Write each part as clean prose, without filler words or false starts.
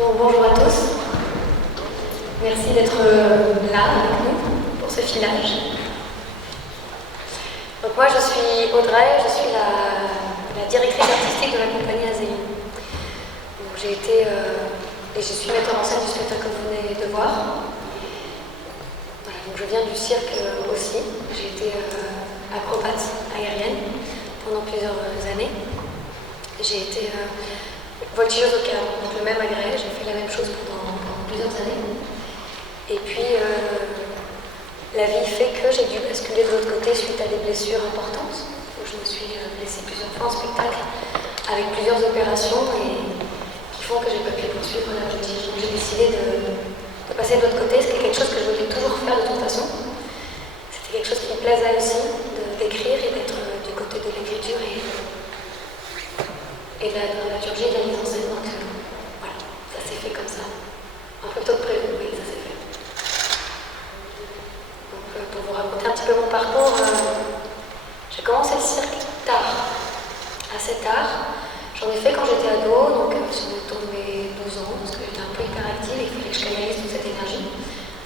Bon, bonjour à tous. Merci d'être là avec nous pour ce filage. Donc moi je suis Audrey, je suis la directrice artistique de la compagnie Azélie. Donc j'ai été et je suis metteur en scène du spectacle que vous venez de voir. Voilà, donc je viens du cirque aussi. J'ai été acrobate aérienne pendant plusieurs années. J'ai été voltigeuse au câble, donc le même agrès, j'ai fait la même chose pendant plusieurs années. Et puis, la vie fait que j'ai dû basculer de l'autre côté suite à des blessures importantes. Donc, je me suis blessée plusieurs fois en spectacle, avec plusieurs opérations, et qui font que j'ai pas pu poursuivre la voltige. Donc j'ai décidé de passer de l'autre côté, c'était quelque chose que je voulais toujours faire de toute façon. C'était quelque chose qui me plaisait aussi, d'écrire et d'être du côté de l'écriture et de la dramaturgie et de la mise en scène. Donc voilà, ça s'est fait comme ça. Un peu tôt que prévu, mais ça s'est fait. Donc pour vous raconter un petit peu mon parcours, j'ai commencé le cirque tard, assez tard. J'en ai fait quand j'étais ado, donc autour de mes 12 ans, parce que j'étais un peu hyperactive et il fallait que je canalise toute cette énergie.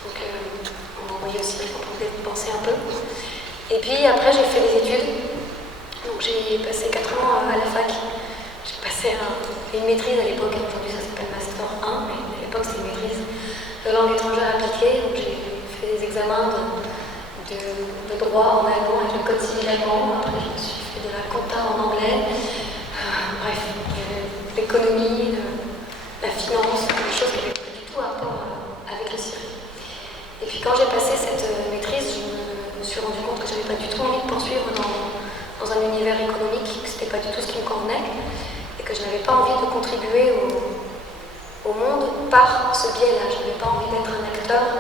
Donc on m'a envoyé aussi pour penser un peu. Et puis après j'ai fait des études. Donc j'ai passé 4 ans à la fac. J'ai passé une maîtrise à l'époque, aujourd'hui ça s'appelle Master 1, mais à l'époque c'était une maîtrise de langue étrangère appliquée. Donc j'ai fait des examens de droit en allemand avec le code civil allemand. Après je me suis fait de la compta en anglais. Bref, l'économie, la finance, des choses qui n'avaient pas du tout rapport avec le cirque. Et puis quand j'ai passé cette maîtrise, je me suis rendu compte que je n'avais pas du tout envie de poursuivre dans un univers économique, que ce n'était pas du tout ce qui me convenait. Que je n'avais pas envie de contribuer au monde par ce biais-là. Je n'avais pas envie d'être un acteur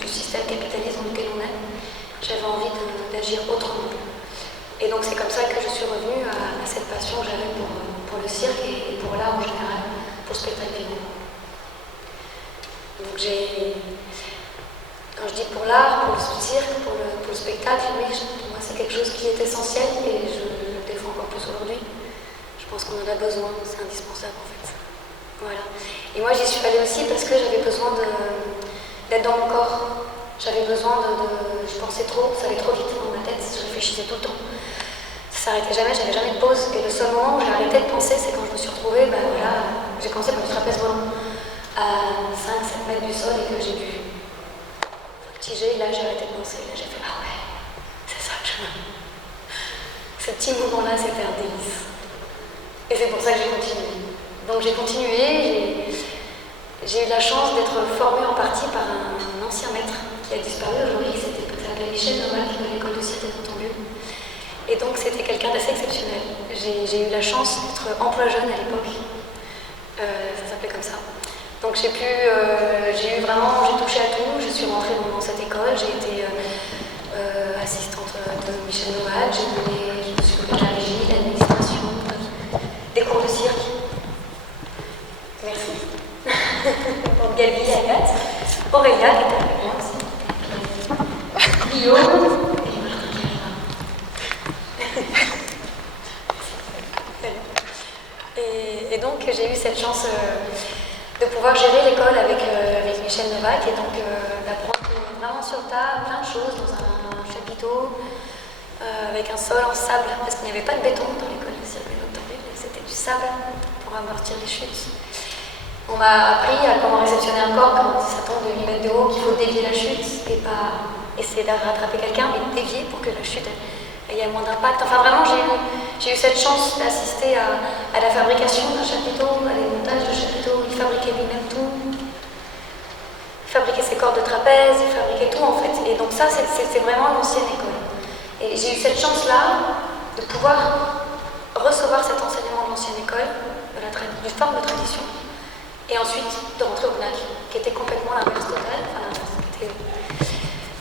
du système capitaliste dans lequel on est. J'avais envie d'agir autrement. Et donc c'est comme ça que je suis revenue à cette passion que j'avais pour le cirque et pour l'art en général, pour le spectacle vivant. Donc quand je dis pour l'art, pour le cirque, pour le spectacle, oui, pour moi c'est quelque chose qui est essentiel et je le défends encore plus aujourd'hui. Je pense qu'on en a besoin, c'est indispensable en fait. Voilà. Et moi j'y suis allée aussi parce que j'avais besoin d'être dans mon corps. J'avais besoin je pensais trop, ça allait trop vite dans ma tête, je réfléchissais tout le temps. Ça s'arrêtait jamais, j'avais jamais de pause. Et le seul moment où j'ai arrêté de penser, c'est quand je me suis retrouvée, j'ai commencé par le trapèze volant à 5-7 mètres du sol et que j'ai dû voltiger. Là j'ai arrêté de penser, là j'ai fait ah ouais, c'est ça que je veux. Ce petit moment-là, c'était un délice. Et c'est pour ça que j'ai continué. Donc j'ai continué, j'ai eu la chance d'être formée en partie par un ancien maître qui a disparu aujourd'hui, qui s'appelait Michel Novak de l'école de cirque des Fontainebleau. Et donc c'était quelqu'un d'assez exceptionnel. J'ai eu la chance d'être emploi jeune à l'époque. Ça s'appelait comme ça. Donc j'ai touché à tout, je suis rentrée dans cette école, j'ai été assistante de Michel Novak, je me suis occupée de la régie, de l'administration, des cours de cirque. Merci. Pour Gabi et Agathe. Aurélia qui était avec moi aussi. Guillaume. Et Martin qui est là. Et donc j'ai eu cette chance de pouvoir gérer l'école avec Michel Novak et donc d'apprendre vraiment sur le tas plein de choses dans un chapiteau avec un sol en sable parce qu'il n'y avait pas de béton dans l'école de cirque. C'était du sable pour amortir les chutes. On m'a appris à comment réceptionner un corps quand ça tombe de 8 mètres de haut, qu'il faut dévier la chute et pas essayer de rattraper quelqu'un, mais dévier pour que la chute ait moins d'impact. Enfin vraiment, j'ai eu cette chance d'assister à la fabrication d'un chapiteau, à des montages de chapiteaux. Il fabriquait lui-même tout. Il fabriquait ses cordes de trapèze, il fabriquait tout en fait. Et donc ça, c'est vraiment l'ancienne école. Et j'ai eu cette chance-là de pouvoir recevoir cet enseignement de l'ancienne école, du forme de tradition, et ensuite de rentrer au CNAC, qui était complètement l'inverse total,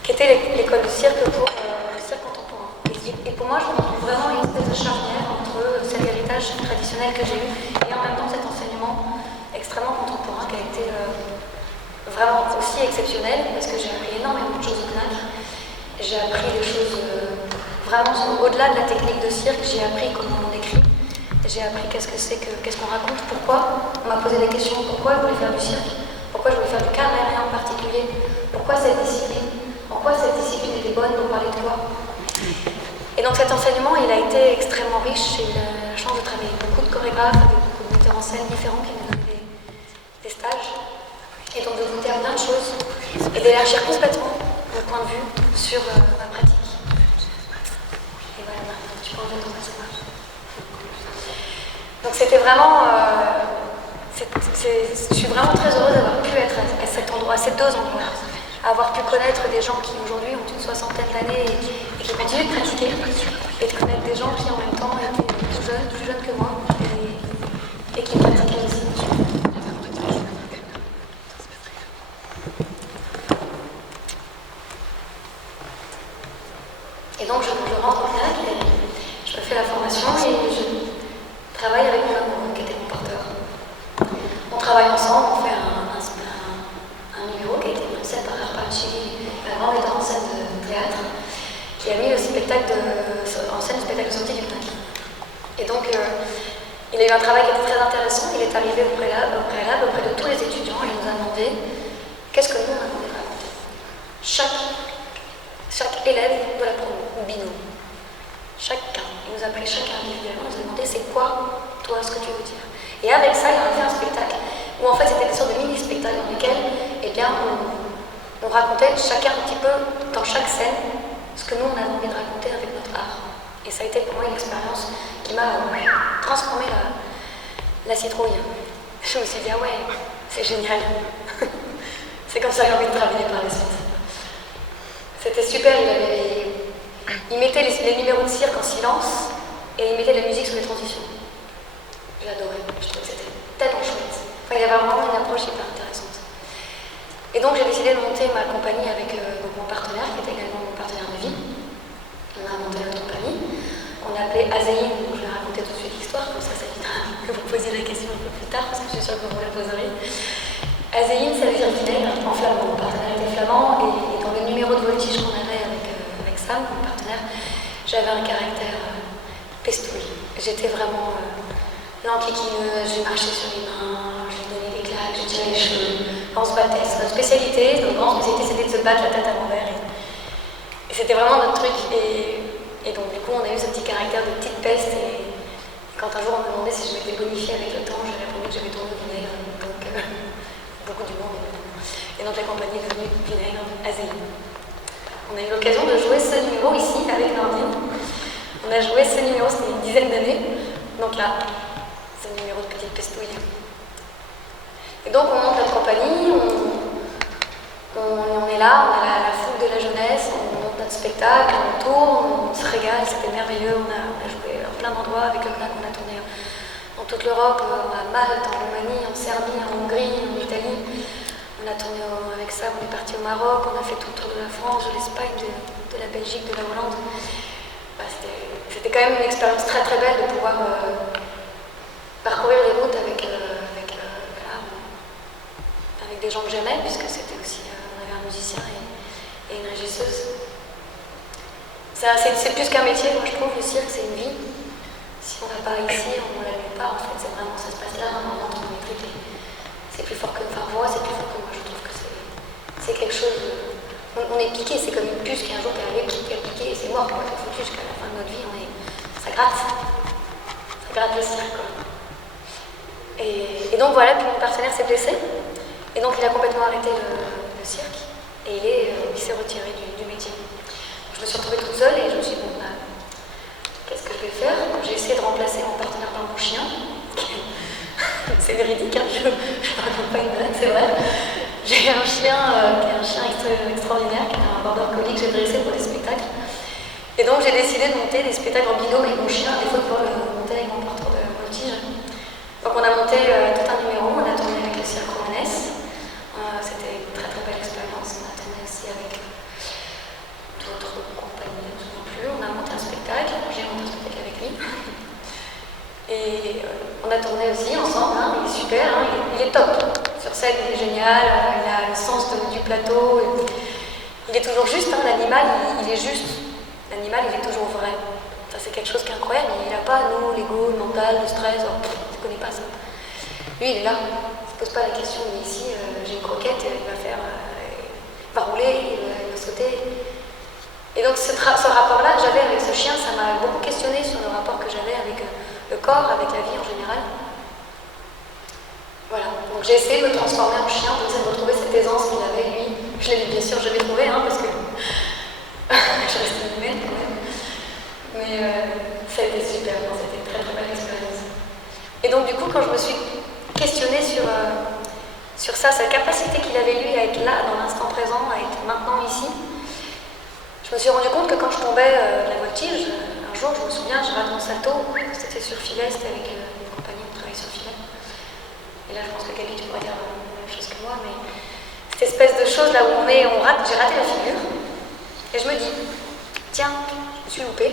qui était l'école du cirque pour le cirque contemporain. Et pour moi, je me trouve vraiment une espèce de charnière entre cet héritage traditionnel que j'ai eu et en même temps cet enseignement extrêmement contemporain qui a été vraiment aussi exceptionnel, parce que j'ai appris énormément de choses au CNAC. J'ai appris des choses vraiment au-delà de la technique de cirque, j'ai appris comment on écrit. J'ai appris qu'est-ce qu'on raconte, pourquoi. On m'a posé des questions, pourquoi je voulais faire du cirque, pourquoi je voulais faire du carré en particulier, pourquoi cette discipline, en quoi cette discipline était bonne pour parler de quoi. Et donc cet enseignement, il a été extrêmement riche. J'ai eu la chance de travailler avec beaucoup de chorégraphes, avec beaucoup de metteurs en scène différents qui m'ont donné des stages. Et donc de goûter à plein de choses et d'élargir complètement mon point de vue sur ma pratique. Et voilà, maintenant tu peux enlever ton personnage. Donc c'était vraiment... je suis vraiment très heureuse d'avoir pu être à cet endroit, à ces deux endroits. Avoir pu connaître des gens qui aujourd'hui ont une soixantaine d'années et qui continuent de pratiquer. Et de connaître des gens qui en même temps étaient plus jeunes que moi et qui pratiquaient aussi. Et donc je rentre en FNAC et je fais la formation et je travaille avec mon amoureux qui était mon porteur. On travaille ensemble, on fait un numéro qui a été mis en scène par Arpacci, un grand metteur en scène de théâtre, qui a mis en scène le spectacle sorti du FNAC. Et donc il a eu un travail qui était très intéressant. Il est arrivé au préalable auprès de tous les étudiants et il nous a demandé qu'est-ce que nous on a demandé de raconter. Chaque élève de la promo, ou binôme, chacun, il nous a pris chacun individuellement, il nous a demandé c'est quoi, toi, ce que tu veux dire. Et avec ça, il a fait un spectacle, où en fait c'était des sortes de mini-spectacles dans lesquels, eh bien, on racontait chacun un petit peu, dans chaque scène, ce que nous on avait envie de raconter avec notre art. Et ça a été pour moi une expérience qui m'a transformé la citrouille. Je me suis dit, ah ouais, c'est génial. C'est comme ça que j'ai envie de travailler par la suite. C'était super, il mettait les numéros de cirque en silence et il mettait de la musique sur les transitions. J'adorais, je trouvais que c'était tellement chouette. Enfin, il y avait vraiment une approche hyper intéressante. Et donc j'ai décidé de monter ma compagnie avec mon partenaire, qui était également mon partenaire de vie. On a monté notre compagnie, on l'a appelée Azéine, donc je vais raconter tout de suite l'histoire, comme ça évitera que vous posiez la question un peu plus tard, parce que je suis sûre que vous la poserez. Azéine, ça veut dire vinaigre en flamand. Mon partenaire était flamand et dans le numéro de voltige qu'on avait avec Sam, mon partenaire, j'avais un caractère pestouille. J'étais vraiment l'enquiquineuse, j'ai marché sur les mains, j'ai donné des claques, j'ai tiré les cheveux. On se battait. C'est notre spécialité. Notre grande spécialité, c'était de se battre la tête à l'envers. Et c'était vraiment notre truc. Et donc, du coup, on a eu ce petit caractère de petite peste. Et quand un jour on me demandait si je m'étais bonifiée avec le temps, j'ai répondu que j'avais tourné au vinaigre. Donc, beaucoup d'humour. Et donc, la compagnie est devenue Vinaigre Azéine. On a eu l'occasion de jouer ce numéro ici avec Nordine. On a joué ce numéro, c'était une dizaine d'années. Donc là, c'est le numéro de Petite Pestouille. Et donc, on monte notre compagnie, on est là, on a la foule de la jeunesse, on monte notre spectacle, on tourne, on se régale, c'était merveilleux. On a joué à plein d'endroits avec le FNAC, on a tourné dans toute l'Europe, à Malte, en Roumanie, en Serbie, en Hongrie, en Italie. On a tourné avec ça, on est parti au Maroc, on a fait tout le tour de la France, de l'Espagne, de la Belgique, de la Hollande. C'était quand même une expérience très très belle de pouvoir parcourir les routes avec des gens que j'aimais, puisque c'était aussi, on avait un musicien et une régisseuse. C'est plus qu'un métier, moi je trouve, le cirque c'est une vie. Si on n'a pas ici, on ne l'a nulle part, en fait, c'est vraiment, ça se passe là, on entre dans les trucs. C'est plus fort que une voix, c'est plus fort que moi, je trouve que c'est quelque chose de... On est piqué, c'est comme une puce qui un jour est arrivée, qui a piqué, et c'est mort, quoi. C'est foutu jusqu'à la fin de notre vie, ça gratte. Ça gratte le cirque, quoi. Et donc voilà, puis mon partenaire s'est blessé, et donc il a complètement arrêté le cirque, et il s'est retiré du métier. Je me suis retrouvée toute seule, et je me suis dit, bon, qu'est-ce que je vais faire? J'ai essayé de remplacer mon partenaire par mon chien. C'est véridique, hein, je ne raconte pas une blague, c'est vrai. J'ai un chien qui est un chien extraordinaire, qui est un border collie que j'ai dressé pour des spectacles. Et donc j'ai décidé de monter des spectacles en binôme avec mon chien, des fois de pouvoir le monter avec mon porteur de voltige. Donc on a monté tout un numéro, on a tourné avec le cirque Romanès. C'était une très très belle expérience. On a tourné aussi avec d'autres compagnies, je ne sais plus. On a monté un spectacle, j'ai monté un spectacle avec lui. Et on a tourné aussi ensemble, hein, il est super, hein, il est top. Sur scène, il est génial, il a le sens du plateau. Il est toujours juste, hein, l'animal, il est juste. L'animal, il est toujours vrai. Ça, c'est quelque chose qui est incroyable. Il n'a pas, nous, l'ego, le mental, le stress, oh, il ne connaît pas ça. Lui, il est là. Il ne se pose pas la question, mais ici, j'ai une croquette, il va faire... il va rouler, il va sauter. Et donc, ce rapport-là que j'avais avec ce chien, ça m'a beaucoup questionné sur le rapport que j'avais avec le corps, avec la vie en général. Voilà. Donc, j'ai essayé de me transformer en chien, pour essayer de retrouver cette aisance qu'il avait, lui. Je l'ai bien sûr, je l'ai trouvé, hein, parce que je reste humaine quand même. Mais ça a été super, c'était une très très belle expérience. Et donc du coup, quand je me suis questionnée sur ça, sa capacité qu'il avait lui à être là, dans l'instant présent, à être maintenant ici, je me suis rendu compte que quand je tombais de la voltige, un jour, je me souviens, je rate mon salto, c'était sur filet, c'était avec une compagnie qui travaillait sur filet. Et là, je pense que Gabi, tu pourrais dire la même chose que moi, mais cette espèce de chose là où on rate, j'ai raté la figure, et je me dis, tiens, je me suis loupée.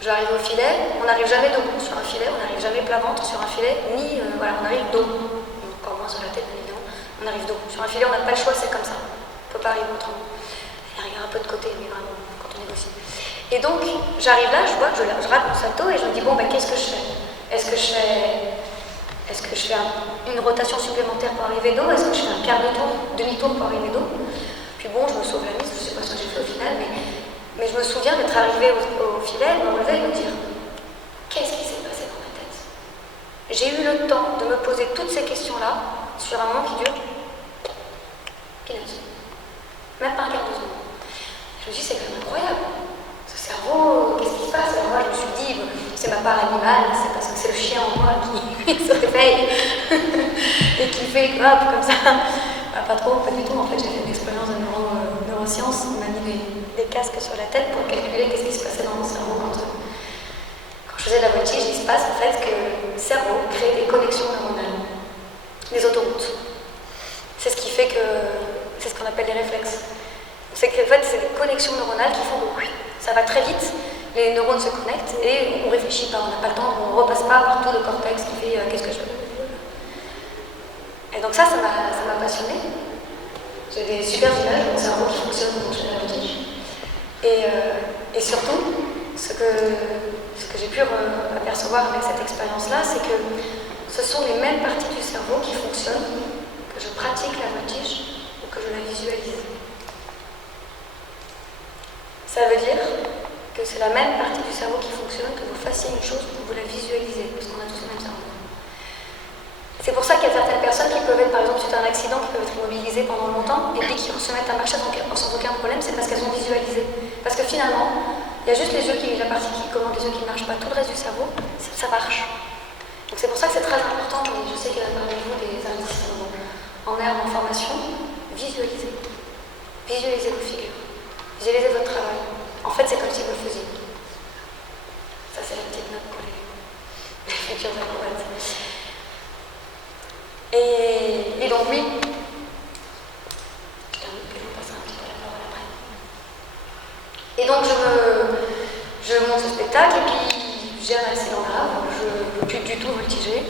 J'arrive au filet, on n'arrive jamais debout sur un filet, on n'arrive jamais plat ventre sur un filet, ni voilà, on arrive dos, encore moins sur la tête bien évidemment, on arrive dos. Sur un filet, on n'a pas le choix, c'est comme ça, on ne peut pas arriver autrement. Il arrive un peu de côté, mais vraiment, quand on négocie. Et donc, j'arrive là, je vois que je rate mon salto et je me dis, bon, ben, qu'est-ce que je fais? Est-ce que je fais une rotation supplémentaire pour arriver dos? Est-ce que je fais un quart de tour, demi-tour pour arriver dos? Puis bon, je me sauve la mise, je ne sais pas ce que j'ai fait au final, mais je me souviens d'être arrivée au filet, me relever et me dire qu'est-ce qui s'est passé dans ma tête? J'ai eu le temps de me poser toutes ces questions-là sur un moment qui dure même pas un quart de seconde. Je me suis dit, c'est quand même incroyable. Ce cerveau, qu'est-ce qui se passe? Alors moi, je me suis dit, c'est ma part animale, c'est parce que c'est le chien en moi qui se réveille et qui fait hop, comme ça. Pas trop, pas du tout. En fait, j'ai fait une expérience de neurosciences. On m'a mis des casques sur la tête pour calculer qu'est-ce qui se passait dans mon cerveau quand je faisais de la voltige. Il se passe en fait que le cerveau crée des connexions neuronales, des autoroutes. C'est ce qui fait que c'est ce qu'on appelle les réflexes. C'est qu'en fait, c'est des connexions neuronales qui font que ça va très vite, les neurones se connectent et on ne réfléchit pas, on n'a pas le temps, on ne repasse pas par tout le cortex qui fait qu'est-ce que je fais. Et donc ça m'a passionnée. J'ai des super images de mon cerveau qui fonctionne quand je fais de la voltige. Et surtout, ce que j'ai pu apercevoir avec cette expérience-là, c'est que ce sont les mêmes parties du cerveau qui fonctionnent que je pratique la voltige ou que je la visualise. Ça veut dire que c'est la même partie du cerveau qui fonctionne, que vous fassiez une chose ou que vous la visualisez, parce qu'on a tous le même cerveau. C'est pour ça qu'il y a certaines personnes qui peuvent être, par exemple, suite à un accident, qui peuvent être immobilisées pendant longtemps, et puis qui se mettent à marcher sans aucun problème, c'est parce qu'elles ont visualisé. Parce que finalement, il y a juste les yeux la partie qui commande les yeux qui ne marchent pas, tout le reste du cerveau, ça marche. Donc c'est pour ça que c'est très important, et je sais qu'il y a parmi vous des artistes en herbe, en formation, visualisez. Visualisez vos figures. Visualisez votre travail. En fait, c'est comme si vous le faisiez. Ça, c'est la petite note pour les futurs acrobates. Et donc, oui. Je termine, puis je vous passe un petit peu la parole après. Et donc, je monte ce spectacle, et puis j'ai un accident grave. Je ne peux plus du tout voltiger.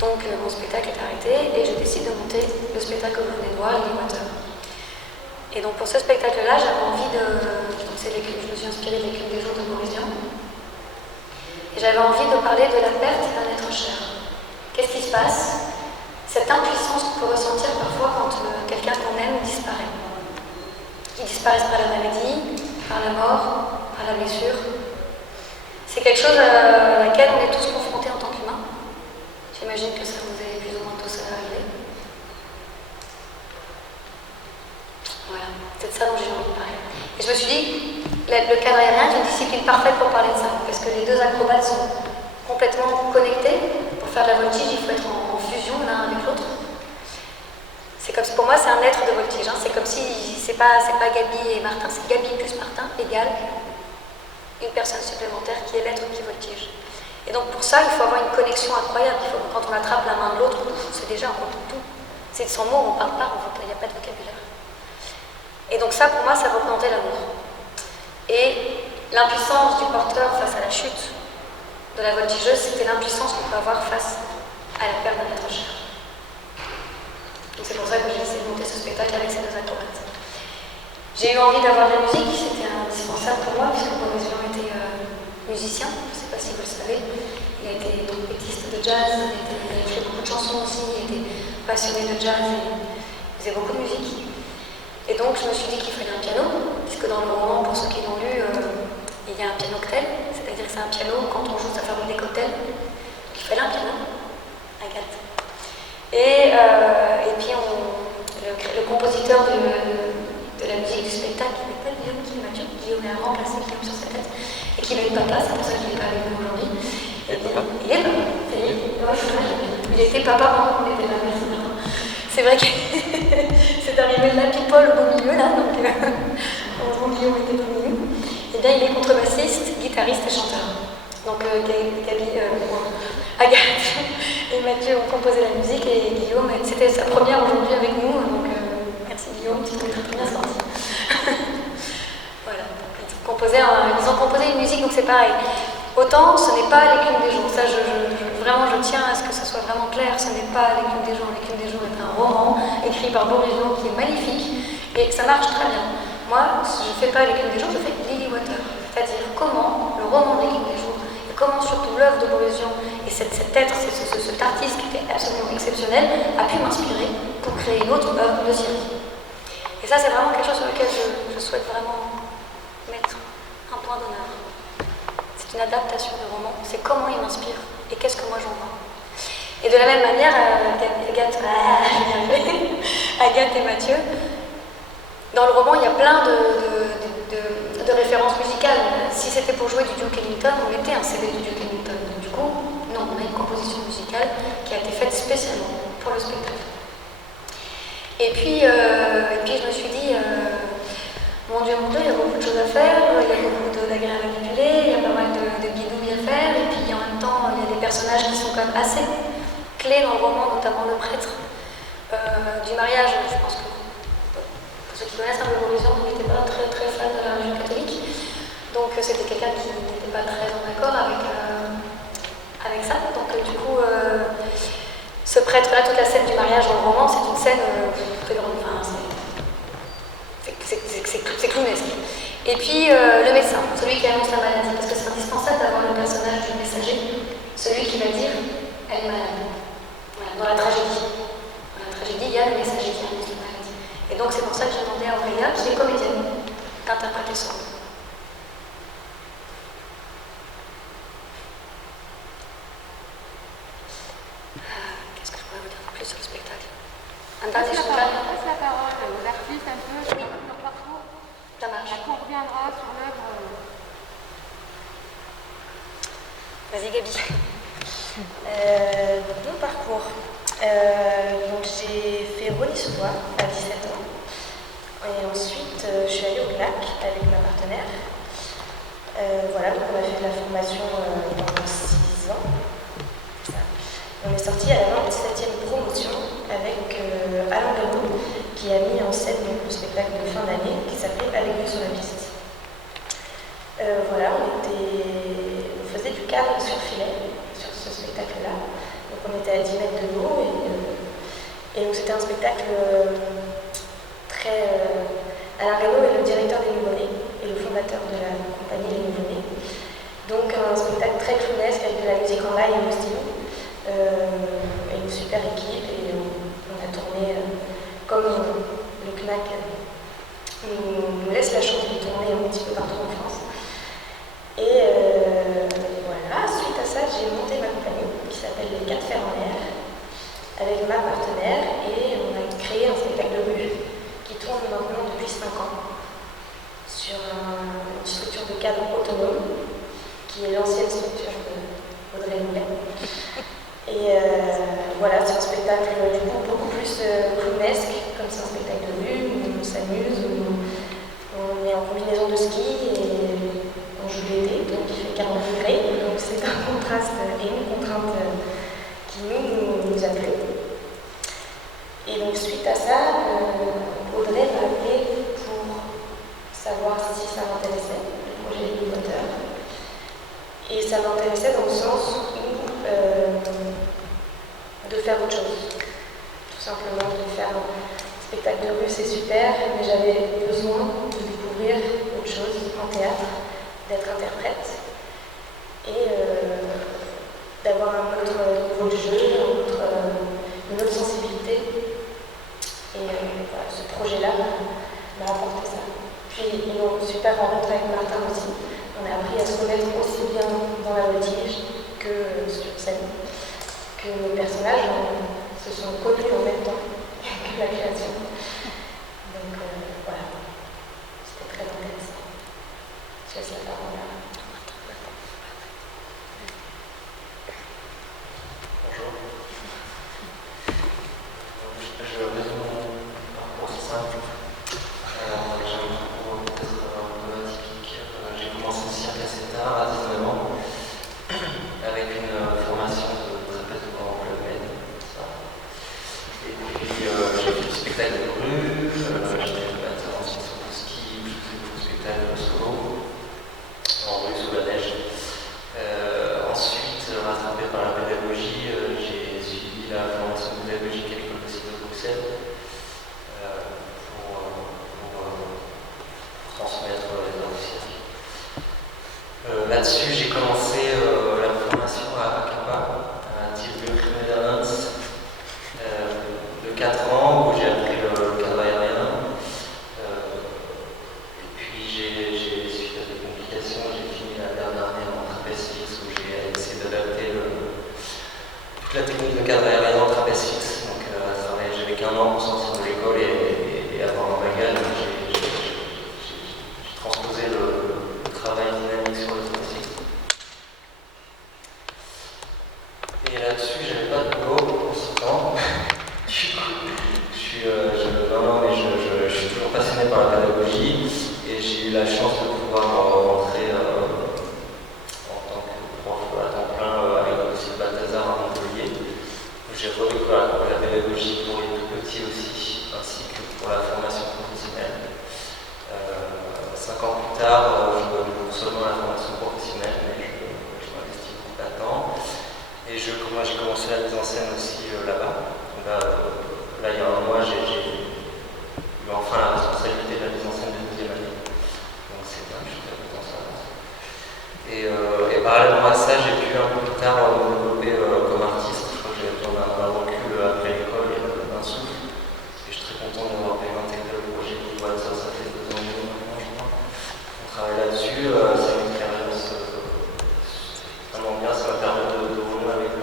Donc, mon spectacle est arrêté, et je décide de monter le spectacle que vous venez de voir, l'Équateur. Et donc pour ce spectacle-là, j'avais envie de... je me suis inspirée de l'équipe des jours de Boris Vian. Et j'avais envie de parler de la perte d'un être cher. Qu'est-ce qui se passe? Cette impuissance qu'on peut ressentir parfois quand quelqu'un qu'on aime disparaît. Qu'ils disparaissent par la maladie, par la mort, par la blessure. C'est quelque chose à laquelle on est tous confrontés en tant qu'humains. J'imagine que ça vous est plus ou moins tous arrivé. Voilà, c'est de ça dont j'ai envie de parler. Et je me suis dit, le cadre aérien est une discipline parfaite pour parler de ça, parce que les deux acrobates sont complètement connectés. Pour faire de la voltige, il faut être en fusion l'un avec l'autre. C'est comme si, pour moi, c'est un être de voltige. Hein. C'est comme si, c'est pas Gabi et Martin, c'est Gabi plus Martin égale une personne supplémentaire qui est l'être qui voltige. Et donc pour ça, il faut avoir une connexion incroyable. Quand on attrape la main de l'autre, c'est déjà, on comprend tout. C'est sans mots, on parle pas, il n'y a pas de vocabulaire. Et donc ça, pour moi, ça représentait l'amour. Et l'impuissance du porteur face à la chute de la voltigeuse, c'était l'impuissance qu'on peut avoir face à la perte d'un être cher. Donc c'est pour ça que j'ai essayé de monter ce spectacle avec ces deux acrobates. J'ai eu envie d'avoir de la musique, c'était indispensable pour moi, puisque Boris Vian était musicien, je ne sais pas si vous le savez. Il a été trompettiste de jazz, il a fait beaucoup de chansons aussi, il était passionné de jazz et il faisait beaucoup de musique. Et donc je me suis dit qu'il fallait un piano, puisque dans le roman, pour ceux qui l'ont lu, il y a un piano-cocktail, c'est-à-dire que c'est un piano, quand on joue ça fabrique des cocktails. Donc il fallait un piano, Agathe. Et puis le compositeur de la musique du spectacle, il n'est pas Guillaume qui est Mathieu, Guillaume a remplacé Guillaume sur sa tête, et qui est le papa, c'est pour ça qu'il n'est pas avec nous aujourd'hui. Il est papa. Il était papa pendant qu'on était là, merci. C'est vrai que c'est arrivé là, pile poil au beau milieu, là, donc heureusement Guillaume était au milieu. Et bien il est contrebassiste, guitariste et chanteur. Donc Agathe et Mathieu ont composé la musique et Guillaume, c'était sa première aujourd'hui avec nous, donc merci Guillaume, tu t'es très bien sorti. Voilà, ils ont composé une musique, donc c'est pareil. Autant ce n'est pas l'écume des jours, ça vraiment je tiens à ce que ça soit vraiment clair, ce n'est pas l'écume des jours. L'écume des jours est un roman écrit par Borisio qui est magnifique et ça marche très bien. Moi, si je ne fais pas l'écume des jours, je fais Lily Water, c'est-à-dire comment le roman de l'écume des jours et comment surtout l'œuvre de Borisio et cet être, cet artiste qui était absolument exceptionnel a pu m'inspirer pour créer une autre œuvre de Cyril. Et ça c'est vraiment quelque chose sur lequel je souhaite vraiment mettre un point d'honneur. C'est une adaptation de roman, c'est comment il m'inspire et qu'est-ce que moi j'en vois. Et de la même manière, Agathe et Mathieu, dans le roman il y a plein de références musicales. Si c'était pour jouer du Duke Ellington, on mettait un CD du Duke Ellington. Donc, du coup, non, on a une composition musicale qui a été faite spécialement pour le spectacle. Et puis je me suis dit, mon Dieu, il y a beaucoup de choses à faire, il y a beaucoup d'agréats à manipuler, il y a pas mal de bidouilles à faire, et puis en même temps, il y a des personnages qui sont quand même assez clés dans le roman, notamment le prêtre du mariage. Je pense que pour ceux qui connaissent un peu l'horizon, il n'était pas très très fan de la religion catholique, donc c'était quelqu'un qui n'était pas très en accord avec ça. Donc du coup, ce prêtre-là, toute la scène du mariage dans le roman, c'est une scène très grande, enfin, c'est clownesque. Et puis le médecin, celui qui annonce la maladie, parce que c'est indispensable d'avoir le personnage du messager, celui qui va dire elle est malade. Voilà, dans la tragédie. Dans la tragédie, il y a le messager qui annonce la maladie. Et donc c'est pour ça que j'ai demandé à Aurélia, qui est comédienne, d'interpréter son rôle. Qu'est-ce que je pourrais vous dire plus sur le spectacle? Un dernier spectacle. On passe la parole aux artistes un peu sur leur parcours. Ça marche. Après, on reviendra sur l'œuvre. Vas-y, Gabi. Mon parcours. Donc j'ai fait Rhône-Histoire à 17 ans. Et ensuite, je suis allée au CNAC avec ma partenaire. Voilà, donc on a fait de la formation pendant 6 ans. On est sorti à la 27e promotion avec Alain Gallo qui a mis en scène le spectacle de fin d'année qui s'appelait Alléluia sur la piste. Voilà, on faisait du cadre sur filet sur ce spectacle-là. Donc on était à 10 mètres de l'eau et donc c'était un spectacle très... Alain Gallo est le directeur des Nouveau-Nés et le fondateur de la compagnie Les Nouveau-Nés. Donc un spectacle très clownesque avec de la musique en live et au stylo. Et une super équipe et on a tourné comme le CNAC nous laisse la chance de tourner un petit peu partout en France. Et voilà, suite à ça, j'ai monté ma compagnie qui s'appelle Les 4 Fers en l'air avec ma partenaire et on a créé un spectacle de rue qui tourne maintenant depuis 5 ans sur une structure de cadre autonome qui est l'ancienne structure d'Audrey Moulet. Et voilà, c'est un spectacle du coup beaucoup plus clownesque, comme c'est un spectacle de rue, où on s'amuse, où on est en combinaison de ski et on joue l'été, donc il fait 40 degrés, donc c'est un contraste et une contrainte qui nous a plu. Et donc suite à ça, Audrey m'a appelé pour savoir si ça m'intéressait, le projet de moteur. Et ça m'intéressait dans le sens où de faire autre chose. Tout simplement de faire un spectacle de rue, c'est super, mais j'avais besoin de découvrir autre chose en théâtre, d'être interprète. et d'avoir un autre niveau de jeu, une autre sensibilité. Et voilà, ce projet-là m'a apporté ça. Puis une super rencontre avec Martin aussi. On a appris à se connaître aussi bien dans la voltige que sur scène, que nos personnages se sont connus en même temps que la création. Donc voilà, c'était très intéressant. Je laisse la parole à Bonjour. Je résume mon parcours simple. J'ai un parcours peut-être un peu atypique. J'ai commencé le cirque assez tard, à 19 ans, avec une formation de trapèze de grand Club Med. Et puis j'ai fait du spectacle de rue, j'étais amateur ensuite sur le ski, je faisais beaucoup de spectacles solo, en rue sous la neige. Ensuite, rattrapé par la pédagogie, j'ai suivi la formation pédagogique à l'école de ski de Bruxelles pour transmettre les arts du cirque. Là-dessus, j'ai commencé la formation à Akaba, à Tilburg Netherlands, de 4 ans, où j'ai appris le cadre aérien. Et puis, suite à des complications, j'ai fini la dernière année en trapèze fixe, où j'ai essayé d'adapter toute la technique de cadre aérien en trapèze fixe. Donc, j'avais qu'1 an pour sortir de l'école et avoir un bagage. J'ai transposé le travail dynamique sur le trapèze fixe. Et là-dessus, j'avais pas de boulot pour ce temps. Je suis toujours passionné par la pédagogie et j'ai eu la chance de pouvoir rentrer en tant que prof à temps plein avec le lycée Balthazar à Montpellier. J'ai redécouvert la pédagogie pour les tout petits aussi, ainsi que pour la formation professionnelle. 5 ans plus tard, je donne non seulement la formation professionnelle, mais je m'investis beaucoup là-dedans. Et j'ai commencé la mise en scène aussi là-bas. Là, il y a 1 mois, j'ai eu enfin la responsabilité de la mise en scène de 2e année. Donc c'est bien, je suis très content, ça avance. Et parallèlement à ça, j'ai pu un peu plus tard me développer comme artiste. Je crois que j'avais besoin d'un recul après l'école et d'un souffle. Et je suis très content d'avoir pu intégrer le projet qui voit ça fait 2 ans et demi maintenant, je crois. On travaille là-dessus, c'est une expérience vraiment bien, ça va permettre de renouer avec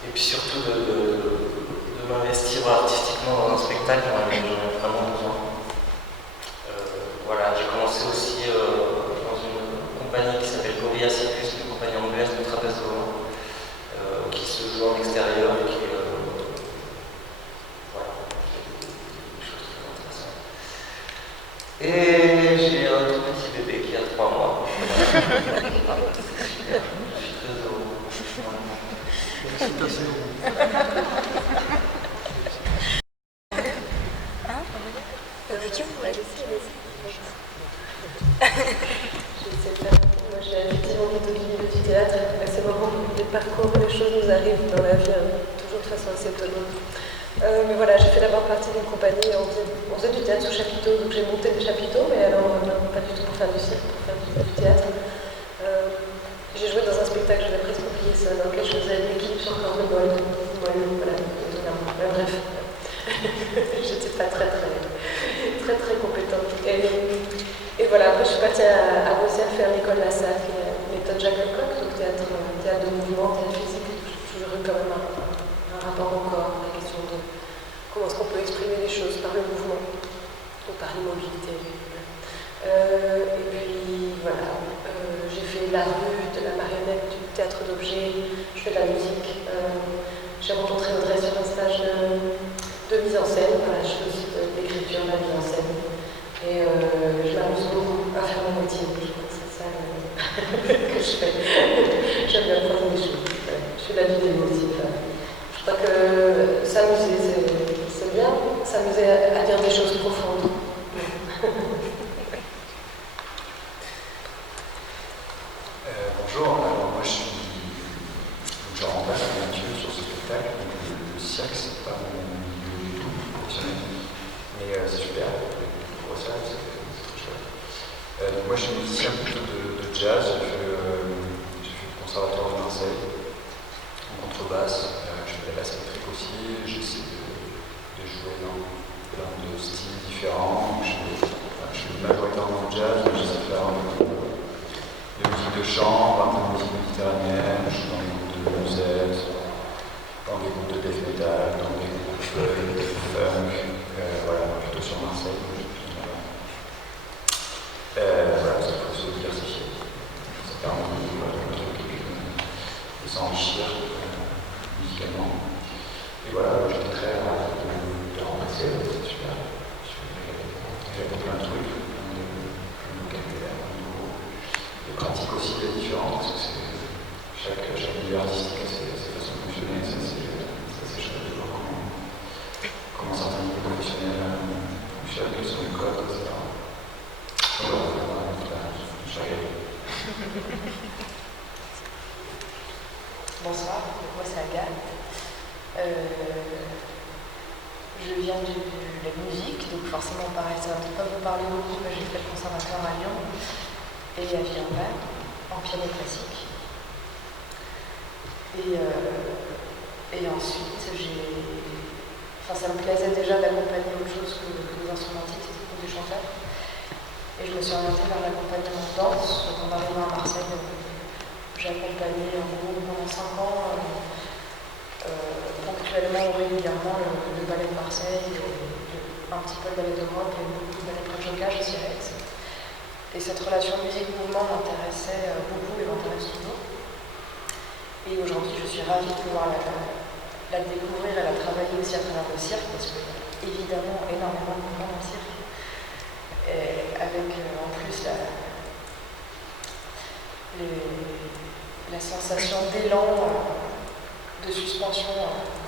et puis surtout de m'investir artistiquement dans un spectacle, j'en ai vraiment besoin. Voilà, j'ai commencé aussi dans une compagnie qui s'appelle Gorilla Circus, une compagnie anglaise de trapèze volant, qui se joue en extérieur et qui voilà, qui est des choses très intéressantes. Et j'ai un tout petit bébé qui a 3 mois. C'est super, je suis très heureux. Moi, j'ai effectivement envie de vivre du théâtre. À ces moments de parcours, les choses nous arrivent dans la vie, toujours de façon assez étonnante. Mais voilà, j'ai fait d'abord partie d'une compagnie, on faisait du théâtre sous chapiteau, donc j'ai monté des chapiteaux, mais alors pas du tout pour faire du cirque, pour faire du théâtre. J'ai joué dans un spectacle, j'avais presque oublié ça, dans lequel je faisais une équipe sur corps de bol. Voilà, étonnamment. Bref, j'étais pas très compétente. Et voilà, après je suis partie à Bruxelles faire l'école LASSAC, méthode Jacques Lecoq, donc théâtre de mouvement, théâtre physique. J'ai toujours eu quand même un rapport au corps, la question de comment est-ce qu'on peut exprimer les choses par le mouvement ou par l'immobilité. Et puis voilà, j'ai fait de la rue, de la marionnette, du théâtre d'objets, je fais de la musique. J'ai rencontré Audrey sur un stage de mise en scène, voilà, je fais aussi de l'écriture, de la mise en scène. Et je m'amuse beaucoup à faire mon métier, je crois que c'est ça que je fais. J'aime bien prendre des choses. Je fais de la vidéo aussi. Je crois que s'amuser, c'est bien, s'amuser à dire des choses profondes. Bonjour, alors moi je remplace Mathieu sur ce spectacle. Le cirque, c'est pas mon milieu du tout professionnel, mais c'est super. Ça, c'est très chouette. Moi, je suis musicien plutôt de jazz. Conservatoire de Marseille, en contrebasse. Je fais de la basse électrique aussi. J'essaie de jouer dans plein de styles différents. Je fais majoritairement du jazz, mais j'essaie de faire des musiques de chambre, un peu de musique méditerranéenne. Je suis dans les groupes de musette, dans des groupes de death metal, dans des groupes de funk, voilà, plutôt sur Marseille. Voilà, ça faut se diversifier. Ça permet de s'enrichir musicalement. Et voilà, j'étais très ravi de remplacer, c'est super. J'ai appris plein de trucs, plein de vocabulaire, des pratiques aussi différentes, parce que chaque milieu artistique a ses façons de fonctionner, ça c'est chouette de voir comment certains milieux professionnels fonctionnent, quels sont les codes, etc. Bonsoir, moi c'est Agathe. Je viens de la musique, donc forcément pareil, ça ne va pas vous parler beaucoup, mais j'ai fait le conservatoire à Lyon et à Villeneuve en piano classique. Et ensuite, ça me plaisait déjà d'accompagner autre chose que les instrumentistes ou des chanteurs. Et je me suis orientée vers l'accompagnement de danse. Donc en arrivant à Marseille, j'ai accompagné en gros pendant 5 ans, ponctuellement ou régulièrement, le ballet de Marseille, un petit peu le ballet d'Europe et beaucoup de ballet Prajokaj et Sirex. Et cette relation musique-mouvement m'intéressait beaucoup et m'intéresse toujours. Et aujourd'hui, je suis ravie de pouvoir la découvrir et la travailler aussi à travers le cirque, parce qu'il y a évidemment énormément de mouvements dans le cirque. Et avec en plus la sensation d'élan, de suspension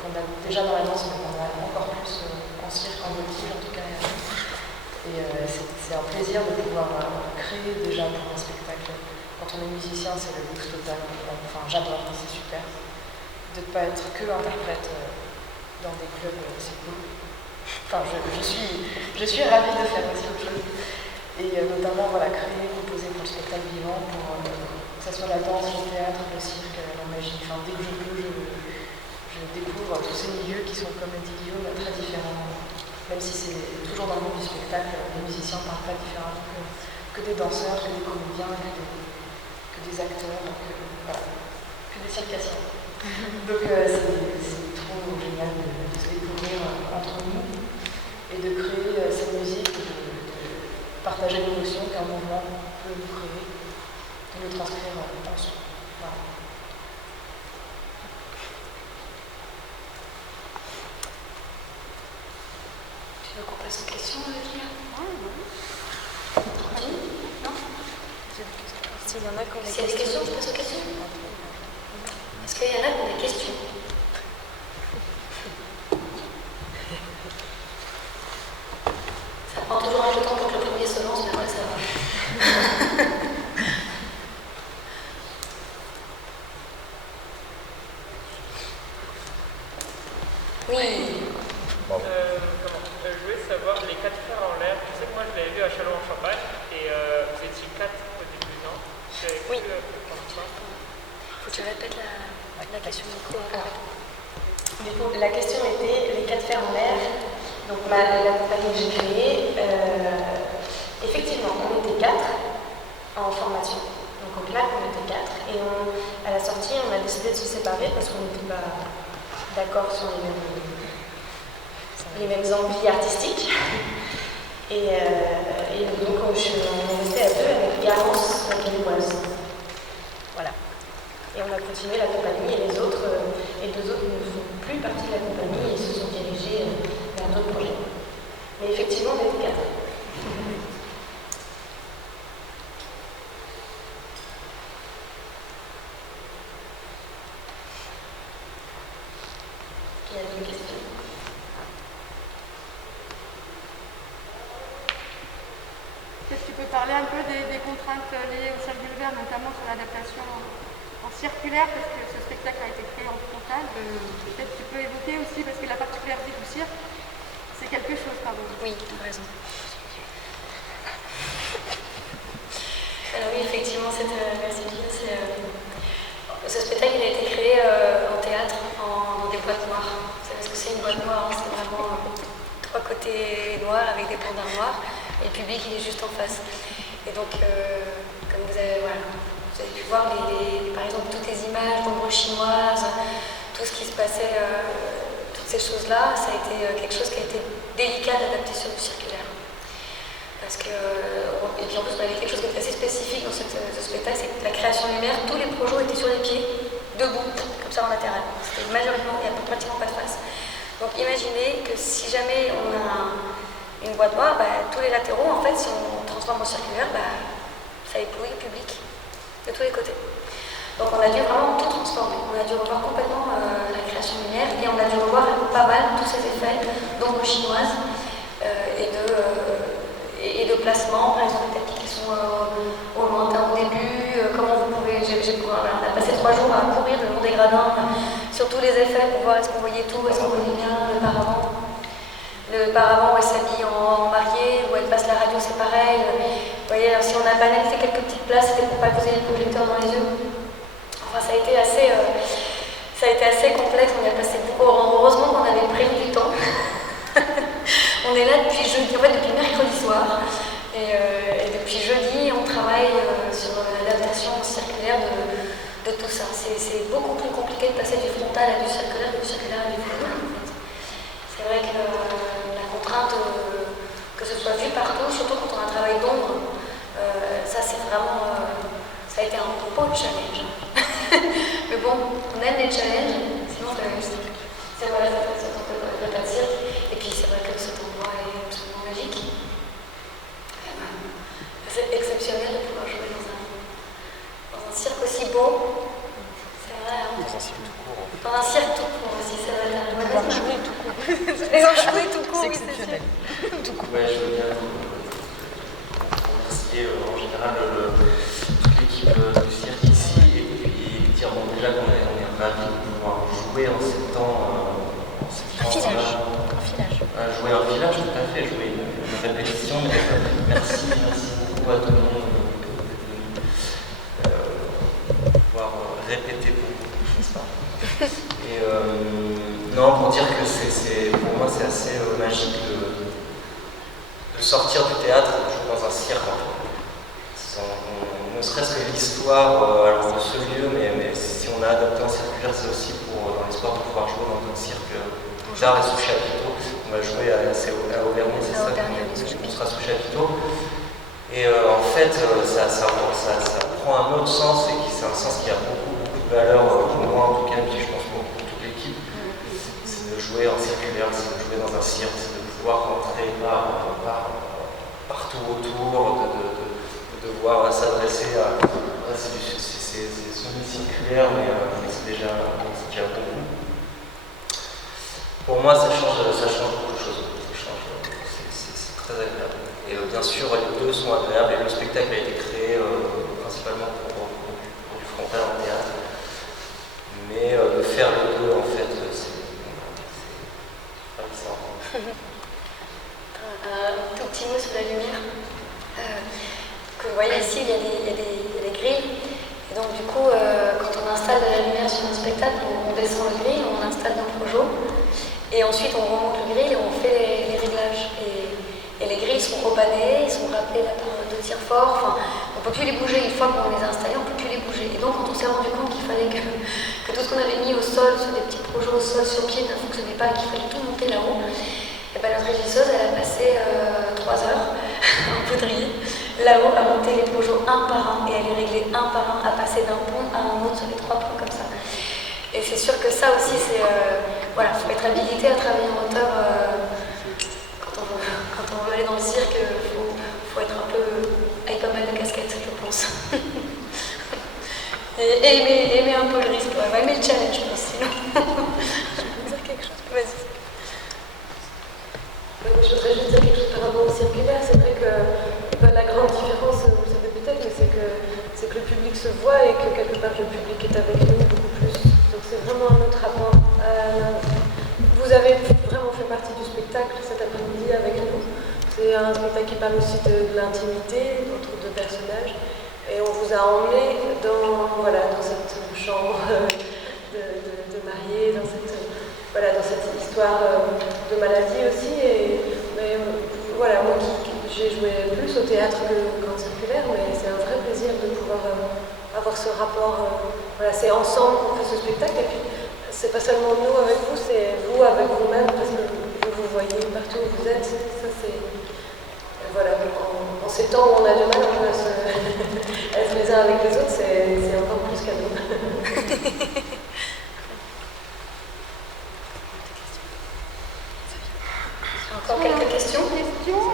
qu'on a déjà dans la danse, mais qu'on a encore plus en cirque, en voltige en tout cas. Et c'est un plaisir de pouvoir créer déjà pour un spectacle. Quand on est musicien, c'est le luxe total. Enfin, j'adore, c'est super. De ne pas être que interprète dans des clubs, c'est cool. Enfin, je suis ravie de faire aussi autre chose. Et notamment, voilà, créer, composer pour le spectacle vivant, pour que ce soit la danse, le théâtre, le cirque, la magie. Enfin, dès que je peux, je découvre tous ces milieux qui sont, comme le dit Guillaume, très différents. Même si c'est toujours dans le monde du spectacle, les musiciens ne parlent pas différemment que des danseurs, que des comédiens, que des acteurs, que des circassiens. Donc c'est trop génial de se découvrir entre nous et de créer cette musique, de partager l'émotion qu'un mouvement peut nous créer et le transcrire en son. Voilà. Tu veux qu'on passe aux questions, Lydia? Tranquille? Non? S'il y en a qui ont S'il y a des questions, je passe aux questions. Est-ce qu'il y en a qui ont des questions? Ça prend toujours un peu de temps pour que le premier se lance, mais après ça va. Oui. Je voulais savoir les 4 fers en l'air. Je sais que moi je l'avais vu à Châlons-en-Champagne et vous étiez 4 au début, non? Oui. Faut que tu répètes la question du micro. Du coup, la question était les 4 fers en l'air. Donc la compagnie que j'ai créée, effectivement, on était 4 en formation. Donc au CNAC, on était 4. Et à la sortie, on a décidé de se séparer parce qu'on n'était pas d'accord sur les mêmes envies artistiques. Et donc on est resté à 2 avec Garance Québécoise. Voilà. Et on a continué la compagnie et les 2 autres ne font plus partie de la compagnie et se sont dirigés vers d'autres projets. Mais effectivement, on était 4. Il y a d'autres questions? Est-ce que tu peux parler un peu des contraintes liées au Cirque du Louvert, notamment sur l'adaptation en circulaire, parce que ce spectacle a été créé en frontal. Peut-être tu peux évoquer aussi, parce que la particularité du cirque, c'est quelque chose, pardon. Oui, tu as raison. Alors oui, effectivement, merci Gilles, Ce spectacle il a été créé en théâtre, dans des boîtes noires. Vous savez ce que c'est une boîte noire, hein? C'est vraiment 3 côtés noirs avec des pandas noirs, et le public il est juste en face. Et donc, comme vous avez pu voir, par exemple, toutes les images d'ombres chinoises, tout ce qui se passait, toutes ces choses-là, ça a été quelque chose qui a été délicat d'adapter sur du circulaire. Parce que, et puis en plus, il y avait quelque chose qui était assez spécifique dans ce spectacle, c'est que la création lumière, tous les projets étaient sur les pieds, debout, comme ça en latéral. C'était majoritairement, il n'y a pratiquement pas de face. Donc imaginez que si jamais on a une boîte noire, tous les latéraux, en fait, si on transforme en circulaire, ça éblouit le public de tous les côtés. Donc on a dû vraiment tout transformer. On a dû revoir complètement la création lumière et on a dû revoir pas mal tous ces effets d'ombre chinoise et de placement, par exemple les tapis qui sont au lointain au début, comment vous pouvez... on a passé 3 jours à courir le long des gradins sur tous les effets pour voir est-ce qu'on voyait tout, est-ce qu'on voyait bien le paravent. Le paravent où elle s'habille en mariée, où elle passe la radio, c'est pareil. Vous voyez, alors, si on a banalisé quelques petites places, c'était pour pas que vous ayez le projecteur dans les yeux. Enfin, ça a été assez complexe, on y a passé beaucoup. Heureusement qu'on avait prévu du temps. On est là depuis jeudi, en fait depuis mercredi soir. Et depuis jeudi, on travaille sur l'adaptation circulaire de tout ça. C'est beaucoup plus compliqué de passer du frontal à du circulaire à du frontal. En fait. C'est vrai que la contrainte que ce soit vu partout, surtout quand on a un travail d'ombre, ça c'est vraiment... ça a été un beau challenge. Mais bon, on aime les challenges, sinon on fait la musique. C'est vrai, ça ne pas de cirque. Et puis c'est vrai que cet endroit est absolument magique. C'est exceptionnel de pouvoir jouer dans un cirque aussi beau. C'est vrai. Hein. Dans un cirque tout court aussi, c'est vrai. Dans un jouet tout court. Dans un jouet tout court, C'est oui, exceptionnel. Tout court. Ouais, je veux bien remercier en général toute l'équipe du cirque ici et puis dire déjà qu'on est ravis de pouvoir jouer en ces temps. Un filage. Jouer un filage, tout à fait, jouer une répétition. Merci beaucoup à tout le monde de pouvoir répéter beaucoup, n'est-ce pas? Et non, pour dire que pour moi c'est assez magique de sortir du théâtre et de jouer dans un cirque. Ne serait-ce que l'histoire alors de ce lieu, mais si on a adapté en circulaire, c'est aussi dans l'espoir de pouvoir jouer dans un cirque d'art et sous chapiteau. On va jouer à Auvergne, c'est ça, on sera sous chapiteau. Et en fait, ça prend un autre sens et c'est un sens qui a beaucoup de valeur pour moi en tout cas, et puis je pense pour toute l'équipe. C'est de jouer en circulaire, c'est de jouer dans un cirque, c'est de pouvoir rentrer partout autour, de devoir s'adresser à... C'est semi-circulaire, mais c'est déjà beaucoup. Pour moi, ça change beaucoup de choses. C'est très agréable. Et bien sûr, les deux sont agréables et le spectacle a été créé principalement pour du frontal en théâtre. Mais de faire les deux, en fait, c'est ravissant. Un tout petit mot sur la lumière. Que vous voyez ici, il y a des grilles. Et donc, du coup, quand on installe de la lumière sur un spectacle, on descend le grill, on installe dans le projo. Et ensuite, on remonte le grill et on fait les réglages. Et les grilles sont rebannées, ils sont rappelés là par 2 tirs forts. Enfin, on ne peut plus les bouger. Une fois qu'on les a installés, on ne peut plus les bouger. Et donc, quand on s'est rendu compte qu'il fallait que tout ce qu'on avait mis au sol, sur des petits projets au sol, sur pied, ne fonctionnait pas, qu'il fallait tout monter là-haut, et ben, notre régisseuse, elle a passé 3 heures en poudrier, là-haut, à monter les projets un par un et à les régler un par un, à passer d'un pont à un autre sur les 3 ponts comme ça. Et c'est sûr que ça aussi, c'est... voilà, il faut être habilité à travailler en hauteur. Quand on veut aller dans le cirque, il faut être un peu... avec pas mal de casquettes, je pense. et aimer un peu le risque, ouais. Aimer le challenge, je pense, sinon. Je veux dire quelque chose. Vas-y. Je voudrais juste dire quelque chose par rapport au circulaire. C'est vrai que la grande différence, vous le savez peut-être, mais c'est que le public se voit et que quelque part le public est avec nous beaucoup plus. Donc c'est vraiment un autre rapport. Vous avez vraiment fait partie du spectacle cet après-midi avec nous. C'est un spectacle qui parle aussi de l'intimité entre 2 personnages. Et on vous a emmené dans cette chambre de mariée, dans cette histoire de maladie aussi. Mais voilà, moi j'ai joué plus au théâtre qu'en circulaire, mais c'est un vrai plaisir de pouvoir avoir ce rapport. Voilà, c'est ensemble qu'on fait ce spectacle, et puis c'est pas seulement nous avec vous, c'est vous avec vous-même, parce que vous voyez partout où vous êtes. Ça, c'est voilà, en ces temps où on a du mal un peu à être les uns avec les autres, c'est encore plus cadeau. Encore quelques questions?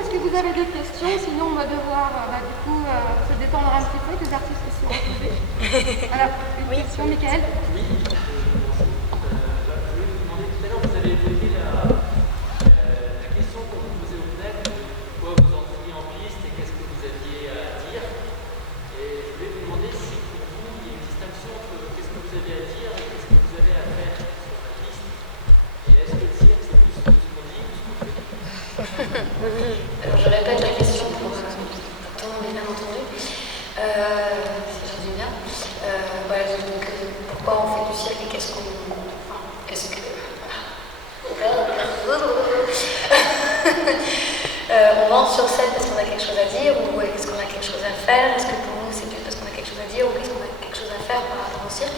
Est-ce que vous avez des questions? Sinon, on va devoir du coup se détendre un petit peu, des artistes qui sont retrouvés. Alors, une question, Michael? Oui. Je voulais vous demander tout à l'heure, vous avez évoqué la question qu'on vous posait au FNEC, pourquoi vous entriez en piste et qu'est-ce que vous aviez à dire. Et je voulais vous demander si pour vous, il y a une distinction entre qu'est-ce que vous avez à dire et qu'est-ce que vous avez à faire sur la piste. Et est-ce que le cirque, c'est plus ce qu'on dit ou ce qu'on fait? Alors, je répète la question pour tout le monde ait bien entendu. Si je dis bien. Voilà, donc, pourquoi on fait du cirque et qu'est-ce qu'on... Enfin, qu'est-ce que... on rentre sur scène parce qu'on a quelque chose à dire, ou est-ce qu'on a quelque chose à faire? Est-ce que pour nous c'est plus parce qu'on a quelque chose à dire, ou est-ce qu'on a quelque chose à faire par rapport au cirque?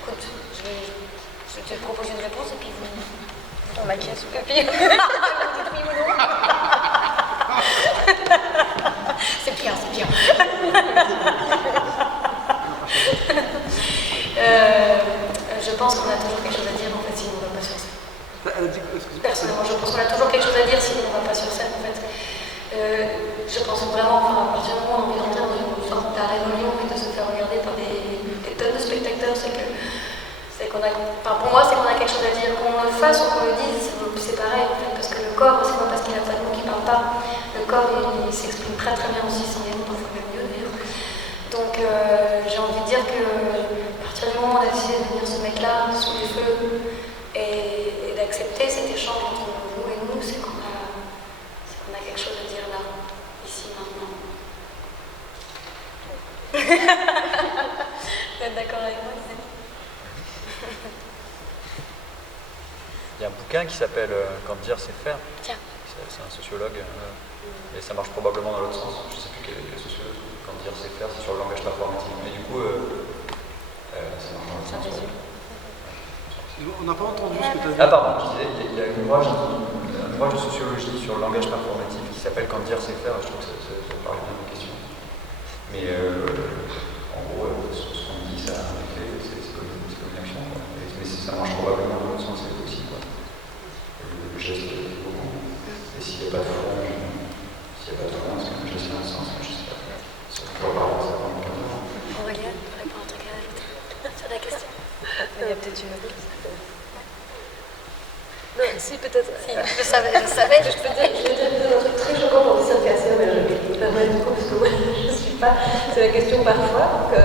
Écoute, je te propose une réponse et puis vous... On m'acquiesce ou puis... vous dites oui ou non. C'est bien, c'est bien. Je pense qu'on a toujours quelque chose à dire en fait, sinon on ne va pas sur scène. Personnellement, je pense qu'on a toujours quelque chose à dire, sinon on ne va pas sur scène en fait. Je pense vraiment, à partir du moment où on a envie d'entrer dans une sorte d'arrêt de Lyon et de se faire regarder par des tonnes de spectateurs, c'est qu'on a, pour moi, c'est qu'on a quelque chose à dire. Qu'on le fasse ou qu'on le dise, c'est pareil en fait, parce que le corps, c'est pas parce qu'il a pas de mots qu'il parle pas. Le corps, il s'exprime très très bien aussi sans les mots, parfois même mieux d'ailleurs. Donc j'ai envie de dire que à partir du moment où on a décidé de venir ce mec-là sous les feux et d'accepter cet échange entre vous et nous, c'est qu'on a quelque chose à dire là, ici, maintenant. Vous êtes d'accord avec moi, les amis? Il y a un bouquin qui s'appelle Quand dire c'est faire. Tiens. C'est un sociologue et ça marche probablement dans l'autre sens. Je ne sais plus quel sociologue. Quand dire c'est faire, c'est sur le langage performatif. Mais du coup, ça marche dans l'autre sens. On n'a pas entendu ce que tu as dit. Ah pardon, je disais, il y a un ouvrage de sociologie sur le langage performatif qui s'appelle Quand dire c'est faire. Je trouve que ça parle bien de la question. Mais en gros, ce qu'on dit, ça, en effet, c'est comme une action. Quoi. Mais ça marche probablement dans l'autre sens aussi. Quoi. Le geste fait beaucoup. Et s'il n'y a pas de fond, est-ce que le geste a un sens? Je ne sais pas. On pourrait parler de ça pendant 15 ans. Aurélien, tu n'aurais pas un truc à ajouter sur la question? Il y a peut-être une autre. Non, si, peut-être. Si, je savais, je peux dire. Je vais te dire un truc très choquant pour des circassiens, mais je me permets du coup, parce que moi, je ne suis pas. C'est la question parfois que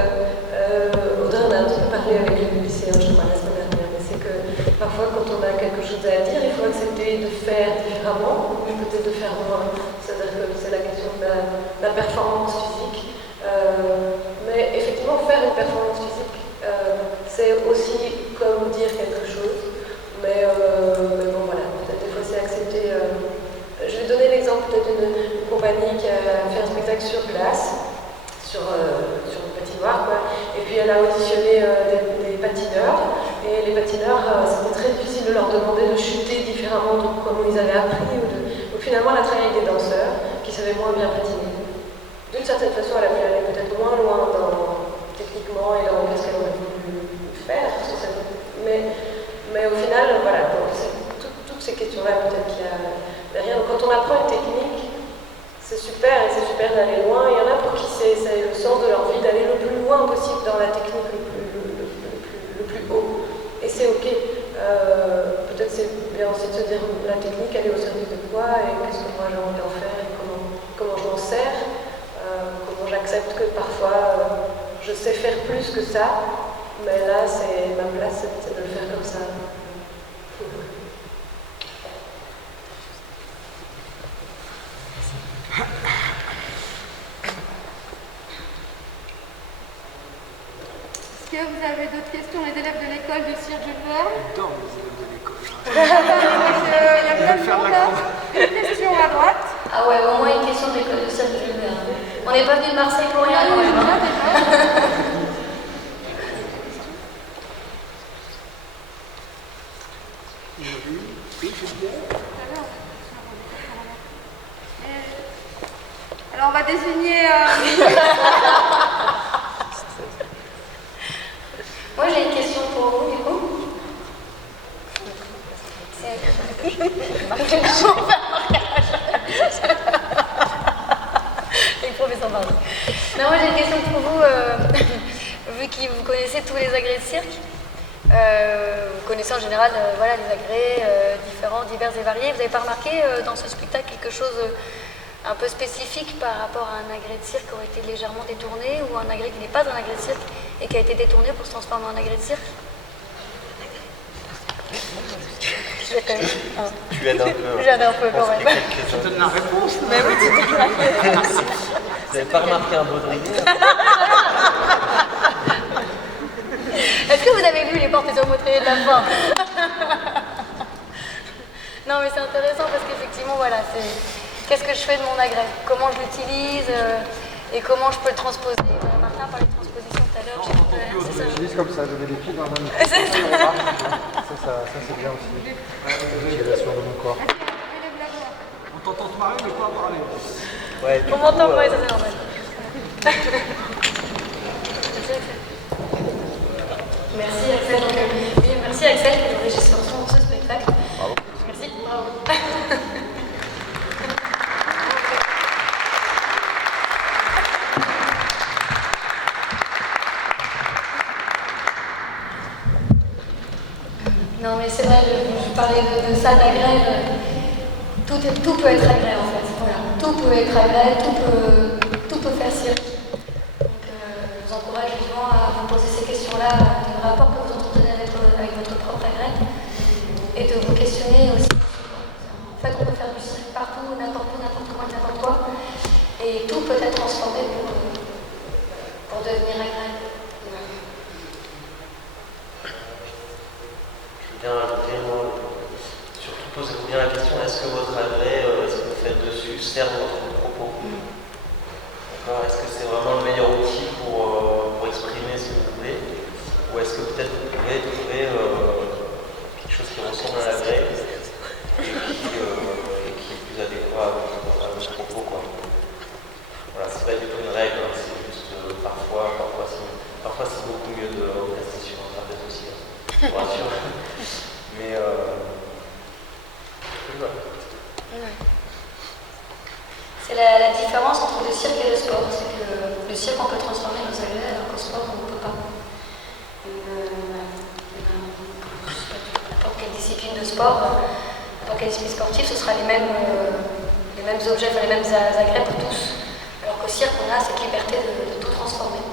Audrey en a un petit peu parlé avec les lycéens, je crois, la semaine dernière, mais c'est que parfois, quand on a quelque chose à dire, il faut accepter de faire différemment, ou peut-être de faire moins. C'est-à-dire que c'est la question de la performance physique. Mais effectivement, faire une performance physique, c'est aussi comme dire quelque chose. Mais bon, voilà, peut-être des fois c'est accepté. Je vais donner l'exemple peut-être d'une compagnie qui a fait un spectacle sur glace, sur une patinoire, quoi. Et puis elle a auditionné des patineurs. Et les patineurs, c'était très difficile de leur demander de chuter différemment de comme ils avaient appris. Donc finalement, elle a travaillé avec des danseurs qui savaient moins bien patiner. D'une certaine façon, elle a pu aller peut-être moins loin techniquement et dans qu'est-ce qu'elle aurait voulu faire. Mais au final, voilà, c'est toutes ces questions-là, peut-être qu'il y a derrière. Donc, quand on apprend une technique, c'est super et c'est super d'aller loin. Il y en a pour qui c'est le sens de leur vie d'aller le plus loin possible dans la technique le plus haut. Et c'est ok. Peut-être c'est bien aussi de se dire la technique, elle est au service de quoi et qu'est-ce que moi j'ai envie d'en faire et comment je m'en sers. Comment j'accepte que parfois je sais faire plus que ça. Mais là, ma place, c'est de le faire comme ça. Est-ce que vous avez d'autres questions, les élèves de l'école de Cirque Jules Verne? Dans les élèves de l'école. Il y a plein de monde là. Une question à droite. Ah ouais, au moins une question de l'école de Cirque Jules Verne. On n'est pas venu de Marseille pour rien quand même. Alors on va désigner... Moi j'ai une question pour vous du coup. Les professeurs pardon. Non, moi j'ai une question pour vous, vu que vous connaissez tous les agrès de cirque. Vous connaissez en général voilà, les agrès différents, divers et variés. Vous n'avez pas remarqué dans ce spectacle quelque chose un peu spécifique par rapport à un agrès de cirque qui aurait été légèrement détourné ou un agrès qui n'est pas un agrès de cirque et qui a été détourné pour se transformer en agrès de cirque? Tu aides un peu. J'aide un peu quand même. Je te donne la réponse. Mais oui, tu donnes la réponse. Vous n'avez pas remarqué un baudrier? Est-ce que vous avez vu les portes et saupoudriers de la fin? Non, mais c'est intéressant parce qu'effectivement, voilà, c'est qu'est-ce que je fais de mon agrès? Comment je l'utilise et comment je peux le transposer? Martin parlait de transposition tout à l'heure. Je l'utilise comme ça, je mets les pieds dans un micro. Ça c'est bien aussi. L'utilisation de mon corps. On t'entend te marrer, mais pas parler. Ouais, On m'entend pas, ça c'est normal. Merci Axel. Donc, oui, merci Axel pour le régisseur de ce spectacle. Bravo. Merci. Bravo. Non mais c'est vrai, je parlais de ça, d'agrès, tout peut être agrès en fait. Voilà. Tout peut être agrès, tout peut faire cirque. Donc je vous encourage vivement à vous poser ces questions-là, de rapport que vous entretenez avec votre propre agrès, et de vous questionner aussi. En fait, on peut faire du cirque partout, n'importe où, n'importe comment, n'importe quoi, et tout peut être transformé pour devenir agrès. Bien ajouter, moi, surtout posez-vous bien la question, est-ce que votre agrès, ce que vous faites dessus, sert votre propos? D'accord? Est-ce que c'est vraiment le meilleur outil pour exprimer ce que vous voulez? Ou est-ce que peut-être vous pouvez trouver quelque chose qui ressemble à l'agrès et qui est plus adéquat à votre propos, quoi? Voilà, c'est pas du tout une règle, hein, c'est juste parfois c'est beaucoup mieux de rester sur un trapèze aussi, hein, je vous rassure. Mais voilà. Ouais. C'est la différence entre le cirque et le sport, c'est que le cirque on peut transformer nos agrès alors qu'au sport on ne peut pas. N'importe quelle discipline de sport, n'importe quelle discipline sportive, ce sera les mêmes objets, enfin les mêmes agrès pour tous. Alors qu'au cirque on a cette liberté de tout transformer.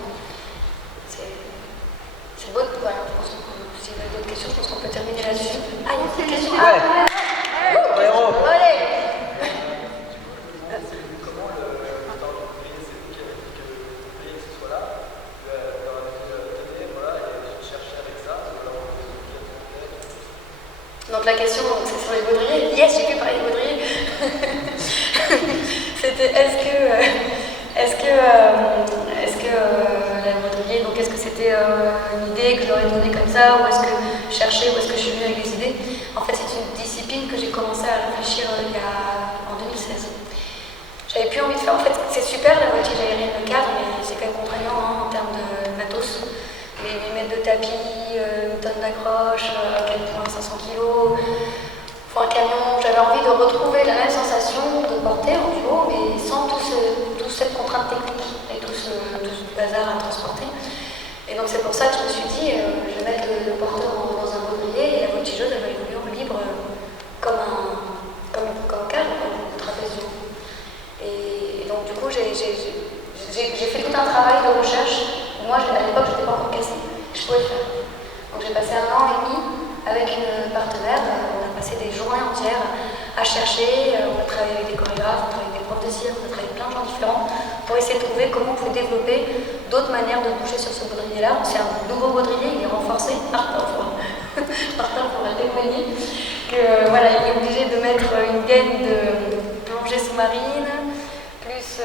C'est beau, voilà, je pense que si vous avez d'autres questions, je pense qu'on peut terminer là-dessus. Ah, il y a une question. Ouais. Allez. Donc la question, c'est sur les baudriers. Yes, j'ai pu parler des baudriers. C'était est-ce que la baudrier, donc est-ce que c'était une idée que je leur ai donnée comme ça, ou est-ce que je cherchais, ou est-ce que je suis venue avec des idées? En fait, c'est une discipline que j'ai commencé à réfléchir en 2016. J'avais plus envie de faire, en fait, c'est super la voltige aérienne, le cadre, mais c'est quand même contraignant en termes de matos. Les mètres de tapis, une tonne d'accroche, à quel point 500 kg, faut un camion. J'avais envie de retrouver la même sensation de porter en duo, mais sans toute cette contrainte technique et tout ce bazar à transporter. Et donc c'est pour ça que je me suis dit, je vais mettre le porteur dans un baudrier et la voltigeuse elle va évoluer en libre comme un cadre, comme un trapèze. Et donc du coup j'ai fait tout un travail de recherche. Moi à l'époque je n'étais pas encore cassée, je pouvais le faire. Donc j'ai passé 1 an et demi avec une partenaire, on a passé des journées entières à chercher, on a travaillé avec des chorégraphes, on a travaillé avec des profs de cirque, on a travaillé avec plein de gens différents pour essayer de trouver comment on pouvait développer d'autres manières de bouger sur ce baudrier-là. C'est un nouveau baudrier, il est renforcé. Martin pourra témoigner que voilà, il est obligé de mettre une gaine de plongée sous-marine, plus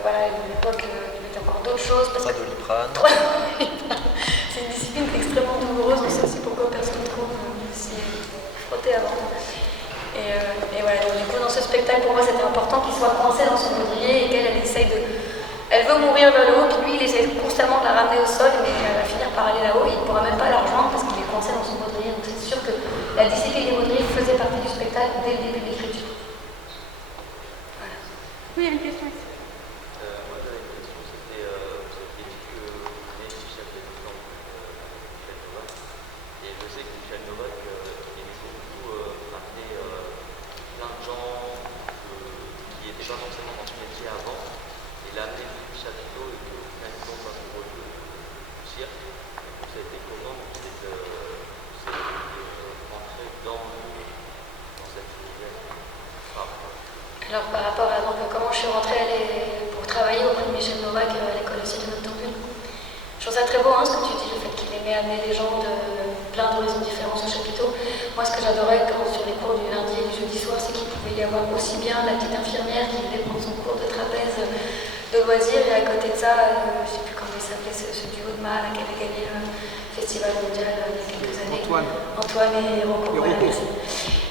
voilà, à l'époque il mettait encore d'autres choses. Parce que c'est une discipline extrêmement douloureuse, on sait aussi pourquoi personne ne trouve si frotté avant. Et voilà, donc du coup dans ce spectacle pour moi c'était important qu'il soit coincé dans son baudrier et qu'elle essaye de... Elle veut mourir vers le haut, puis lui il essaie constamment de la ramener au sol, mais elle va finir par aller là-haut et il ne pourra même pas la rejoindre parce qu'il est coincé dans son baudrier. Donc c'est sûr que la discipline des baudriers faisait partie du spectacle dès le début de l'écriture. Voilà. Oui, il y a une question ici. Moi j'avais une question, c'était vous aviez dit que vous venez du chef d'exemple Michel Novak, et je sais que Michel Novak il aimait beaucoup amener plein de gens qui n'étaient pas forcément dans ce métier avant, et l'amener du chapiteau et que finalement dans son rôle de cirque. Ça a été comment c'est rentrer dans cet univers Alors par rapport à donc, comment je suis rentrée pour travailler auprès de Michel Novak à l'école de cirque de Noctambule, je trouve ça très beau ce que tu dis, le fait qu'il aimait amener les gens de plein d'horizons différents au chapiteau. Moi ce que j'adorais sur les cours du lundi et du jeudi soir, c'est qu'il pouvait y avoir aussi bien la petite infirmière qui venait prendre son cours de trapèze de loisirs, et à côté de ça, je ne sais plus comment il s'appelait, ce duo de mâles qui avait gagné le festival mondial il y a quelques années. Antoine et Rocco. Voilà,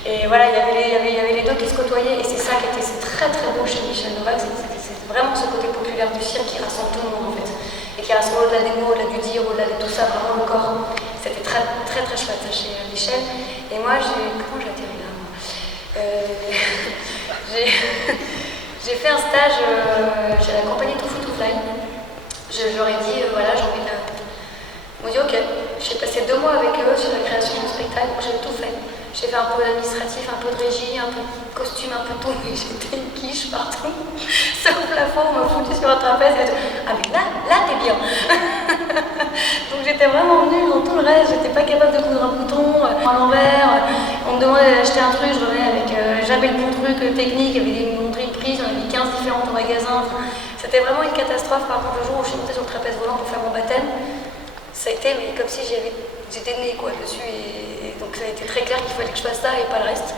et voilà, il y avait les deux qui se côtoyaient, et c'est ça qui était très très beau chez Michel Novak, c'est vraiment ce côté populaire du cirque qui rassemble tout le monde en fait, et qui rassemble au-delà des mots, au-delà du dire, au-delà de tout ça, vraiment le corps. C'était très très très chouette ça, chez Michel. Et moi, comment j'ai atterri là j'ai fait un stage chez la compagnie Too Food To Fly. Je leur ai dit, voilà, j'ai envie de... Ils m'ont dit, ok, j'ai passé 2 mois avec eux sur la création du spectacle, j'ai tout fait. J'ai fait un peu d'administratif, un peu de régie, un peu de costume, un peu de tout, mais j'étais une quiche partout. Sur le plafond, on m'a foutu sur un trapèze et tout. Ah mais là t'es bien. Donc j'étais vraiment nulle dans tout le reste, j'étais pas capable de coudre un bouton à l'envers. On me demandait d'acheter un truc, je revenais avec jamais le bon truc technique, il y avait des monteries prises, j'en ai mis 15 différentes au magasin. C'était vraiment une catastrophe. Par contre, le jour où je suis montée sur le trapèze volant pour faire mon baptême, ça a été mais comme si j'étais née quoi dessus, et donc ça a été très clair qu'il fallait que je fasse ça et pas le reste.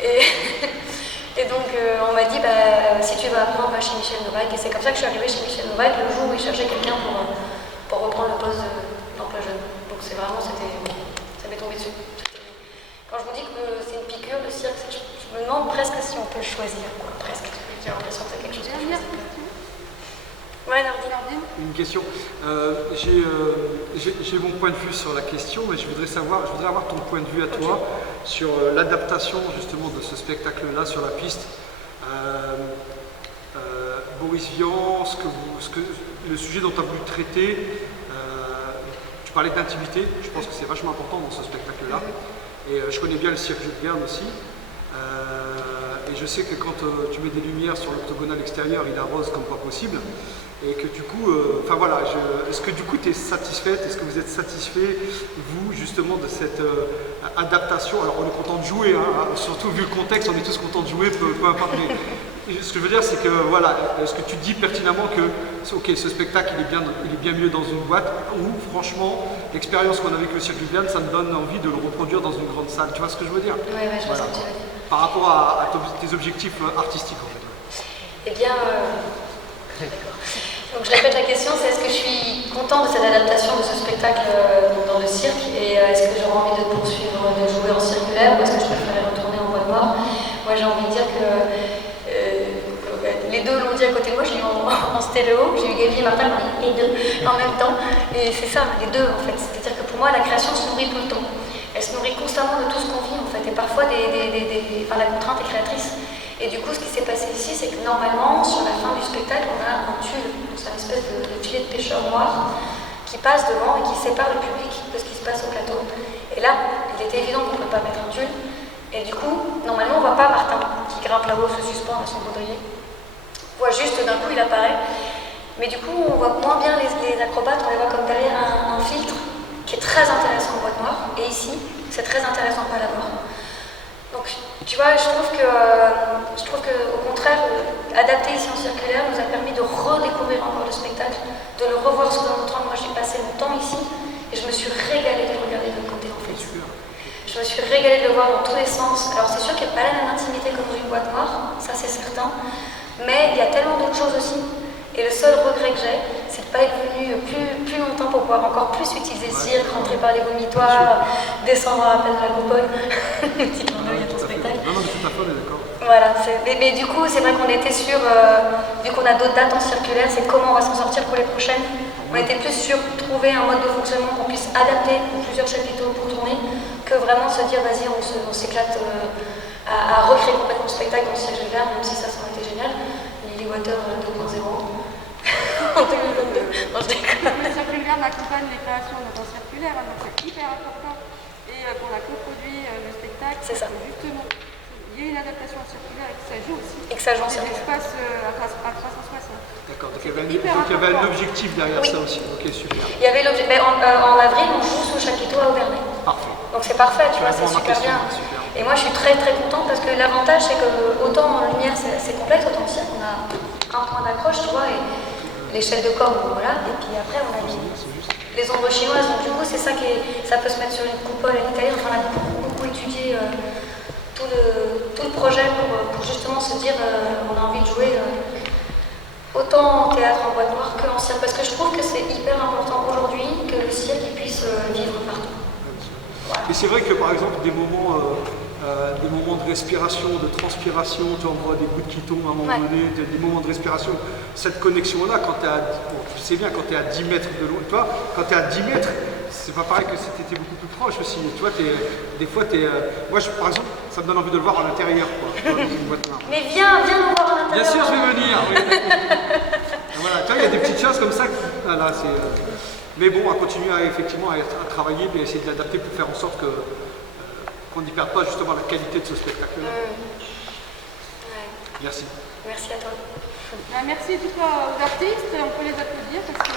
Et donc on m'a dit si tu veux apprendre, va chez Michel Novak, et c'est comme ça que je suis arrivée chez Michel Novak le jour où il cherchait quelqu'un pour reprendre le poste d'emploi jeune. Donc c'est vraiment, ça m'est tombé dessus. Quand je vous dis que c'est une piqûre le cirque, je me demande presque si on peut le choisir, quoi. Presque. J'ai l'impression que c'est quelque chose que je choisis. Ouais, Nardine. Une question. J'ai mon point de vue sur la question, mais je voudrais avoir ton point de vue à toi sur l'adaptation justement de ce spectacle-là sur la piste. Boris Vian, le sujet dont tu as voulu traiter, tu parlais d'intimité, je pense que c'est vachement important dans ce spectacle-là. Et je connais bien le cirque Jules Verne aussi. Et je sais que quand tu mets des lumières sur l'octogonal extérieur, il arrose comme pas possible. Et que du coup, est-ce que du coup tu es satisfaite, est-ce que vous êtes satisfait, vous, justement, de cette adaptation? Alors on est content de jouer, surtout vu le contexte, on est tous contents de jouer, peu importe. Mais ce que je veux dire, c'est que voilà, est-ce que tu dis pertinemment que ok, ce spectacle il est bien mieux dans une boîte, ou franchement, l'expérience qu'on a avec le cirque du Vienne, ça me donne envie de le reproduire dans une grande salle. Tu vois ce que je veux dire? Oui, je vois ce que tu veux dire. Par rapport à tes objectifs artistiques en fait. Eh bien, d'accord. Donc je répète la question, c'est est-ce que je suis contente de cette adaptation de ce spectacle dans le cirque, et est-ce que j'aurais envie de poursuivre, de jouer en circulaire, ou est-ce que je préférerais retourner en bois noir? Moi j'ai envie de dire que les deux l'ont dit à côté de moi, j'ai eu en stéréo, j'ai eu Gaby et Martin les deux en même temps, et c'est ça, les deux en fait. C'est-à-dire que pour moi la création se nourrit tout le temps. Elle se nourrit constamment de tout ce qu'on vit en fait, et parfois la contrainte est créatrice. Et du coup, ce qui s'est passé ici, c'est que normalement, sur la fin du spectacle, on a un tulle, c'est une espèce de filet de pêcheur noir qui passe devant et qui sépare le public de ce qui se passe au plateau. Et là, il était évident qu'on ne peut pas mettre un tulle. Et du coup, normalement, on ne voit pas Martin qui grimpe là-haut, se suspend à son baudrier. On voit juste d'un coup, il apparaît. Mais du coup, on voit moins bien les acrobates, on les voit comme derrière un filtre qui est très intéressant en boîte noire. Et ici, c'est très intéressant de ne pas l'avoir. Donc, tu Tu vois, je trouve que au contraire, adapter ici en circulaire nous a permis de redécouvrir encore le spectacle, de le revoir sous un autre angle. Moi, j'ai passé mon temps ici et je me suis régalée de le regarder de côté en fait. Je me suis régalée de le voir dans tous les sens. Alors c'est sûr qu'il n'y a pas la même intimité comme dans une boîte noire, ça c'est certain, mais il y a tellement d'autres choses aussi. Et le seul regret que j'ai, c'est de ne pas être venu plus longtemps pour pouvoir encore plus utiliser le cirque, rentrer par les vomitoires, descendre à la place de la coupole. Petit clin d'œil à ton spectacle. Non, mais tout à fait, on est d'accord. Voilà, mais du coup, c'est vrai qu'on était sur, vu qu'on a d'autres dates en circulaire, c'est comment on va s'en sortir pour les prochaines. On était plus sur trouver un mode de fonctionnement qu'on puisse adapter pour plusieurs chapiteaux pour tourner, que vraiment se dire, vas-y, on s'éclate à recréer complètement le spectacle dans le cirque Jules Verne, même si ça aurait été génial. Lily Water 2.0 en 2022. Non, je déconne. Le cirque Jules Verne accompagne les créations dans un circulaire, hein, donc c'est hyper important. Et qu'on a coproduit le spectacle, c'est ça. Justement, il y a une adaptation en circulaire et que ça joue aussi. Et que ça joue en circulaire. L'espace à 360. D'accord, donc il y avait un objectif derrière ça aussi. Ok, super. Il y avait l'objectif. En avril, on joue sous chapiteau à Auvernay. Parfait. Donc c'est parfait, tu vois, c'est super bien. Super. Et moi, je suis très très contente parce que l'avantage, c'est que autant en lumière, c'est complexe, autant aussi, on a un point d'accroche, tu vois, et l'échelle de corps, voilà. Et puis après, on a les ombres chinoises. Donc du coup, c'est ça ça peut se mettre sur une coupole à l'italienne. Enfin, on a beaucoup étudié tout le projet pour justement se dire, on a envie de jouer autant en théâtre en boîte noire qu'en cirque. Parce que je trouve que c'est hyper important aujourd'hui que le cirque puisse vivre partout. Voilà. Et c'est vrai que par exemple, des moments de respiration, de transpiration, tu vois, on voit des gouttes qui tombent à un moment donné, des moments de respiration, cette connexion-là, quand tu es à, tu sais bien, quand tu es à 10 mètres de loin, tu vois, quand tu es à 10 mètres, c'est pas pareil que si tu étais beaucoup plus proche aussi. Tu vois, des fois, moi, par exemple, ça me donne envie de le voir à l'intérieur, quoi. Mais viens nous voir à l'intérieur. Bien sûr, je vais venir. Oui. Voilà, tu vois, il y a des petites choses comme ça. Voilà, mais bon, à continuer effectivement à travailler et essayer de l'adapter pour faire en sorte qu'on n'y perde pas justement la qualité de ce spectacle-là. Ouais. Merci. Merci à toi. Merci en tout cas aux artistes, on peut les applaudir parce que